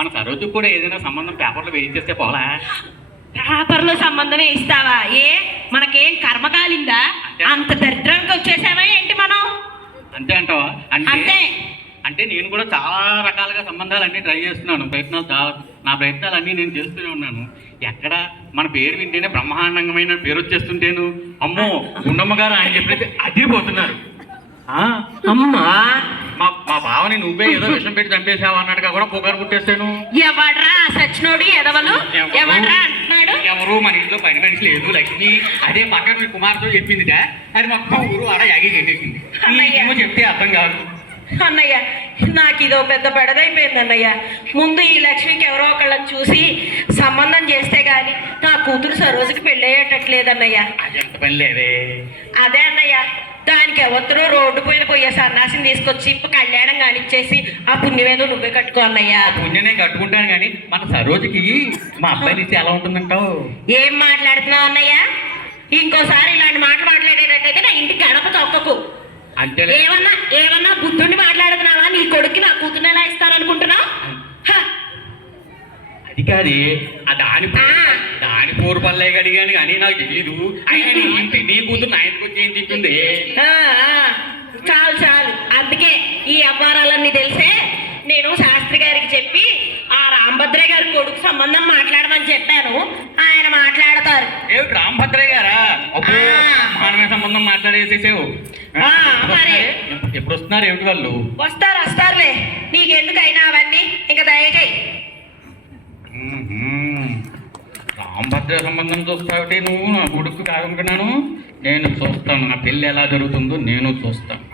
మన సరోజుకి కూడా ఏదైనా సంబంధం పేపర్లో వేయించేస్తే పోలా. పేపర్లో సంబంధమే ఇస్తావా? ఏ మనకేం కర్మ కాలిందా? అంత దరిద్రానికి వచ్చేసావా ఏంటి మనం? అంతే అంటావా? అంతే. అంటే నేను కూడా చాలా రకాలుగా సంబంధాలన్నీ ట్రై చేస్తున్నాను. నా ప్రయత్నాలన్నీ నేను చేస్తూనే ఉన్నాను. ఎక్కడ మన పేరు వింటేనే బ్రహ్మాండమైన పేరు వచ్చేస్తుంటేను అమ్మో గుండమ్మ గారు ఆయన చెప్పినైతే అదిరిపోతున్నారు. అమ్మా మా బావని నువ్వే ఏదో విషయం పెట్టి చంపేసావా అన్నట్టుగా కూడా పొగారు పుట్టేస్తాను. ఎవడ్రా సచ్చినోడు? ఎదవలు ఎవడ్రా అంటున్నాడు? ఎవరు మన ఇంట్లో పని మనిషి లేదు లక్ష్మి. అదే పక్కన మీ కుమార్తె చెప్పిందిట. అది మొత్తం ఊరు అలా యాగి చేసేసింది. ఏమో చెప్తే అర్థం కాదు. అన్నయ్య నాకు ఇదో పెద్ద బెడదైపోయింది అన్నయ్య. ముందు ఈ లక్ష్మికి ఎవరో ఒకళ్ళని చూసి సంబంధం చేస్తే గాని నా కూతురు సరోజుకి పెళ్ళయ్యేటట్లేదన్నయ్య. అది ఎంత పని లేదే. అదే అన్నయ్య, దానికి ఎవరు రోడ్డు పైన పోయే సన్నాసిని తీసుకొచ్చి కళ్యాణం కానిచ్చేసి ఆ పుణ్యమేదో నువ్వే కట్టుకో అన్నయ్య. ఆ పుణ్యనే కట్టుకుంటాను కానీ మన సరోజుకి మా అబ్బాయిని ఇస్తే ఎలా ఉంటుందంటావు? ఏం మాట్లాడుతున్నావు అన్నయ్య? ఇంకోసారి ఇలాంటి మాటలు మాట్లాడేటట్టయితే నా ఇంటికి గడప తొక్కకు. అంతే. ఏమన్నా బుద్ధుండి మాట్లాడుతున్నావా? నీ కొడుక్కి నా కూతురు ఎలా ఇస్తారనుకుంటున్నావు? అది కాదు, దాని పోరు పల్లె అడిగాను కానీ నాకు తెలీదు. నీ కూతురు నా ఇంటికి వచ్చి ఏం తింటుంది? చాలు చాలు. అందుకే ఈ అవ్వారాలన్నీ తెలిసే నేను శాస్త్రి గారికి చెప్పి ఆ రాంభద్రయ్య గారి కొడుకు సంబంధం మాట్లాడమని చెప్పాను. ఆయన మాట్లాడతారు. ఏమిటి రాంభద్రయ్య గారా? మానవ సంబంధం మాట్లాడేసేసావు. ఎప్పుడు వస్తున్నారు? ఏమిటి వాళ్ళు? వస్తారులే, నీకెందుకైనా అవన్నీ ఇంకా దయచేయి. రాంభద్ర సంబంధం చూస్తావుటే నువ్వు? నా కొడుకు కాదనుకున్నాను. నేను చూస్తాను, నా పెళ్ళి ఎలా జరుగుతుందో నేను చూస్తాను.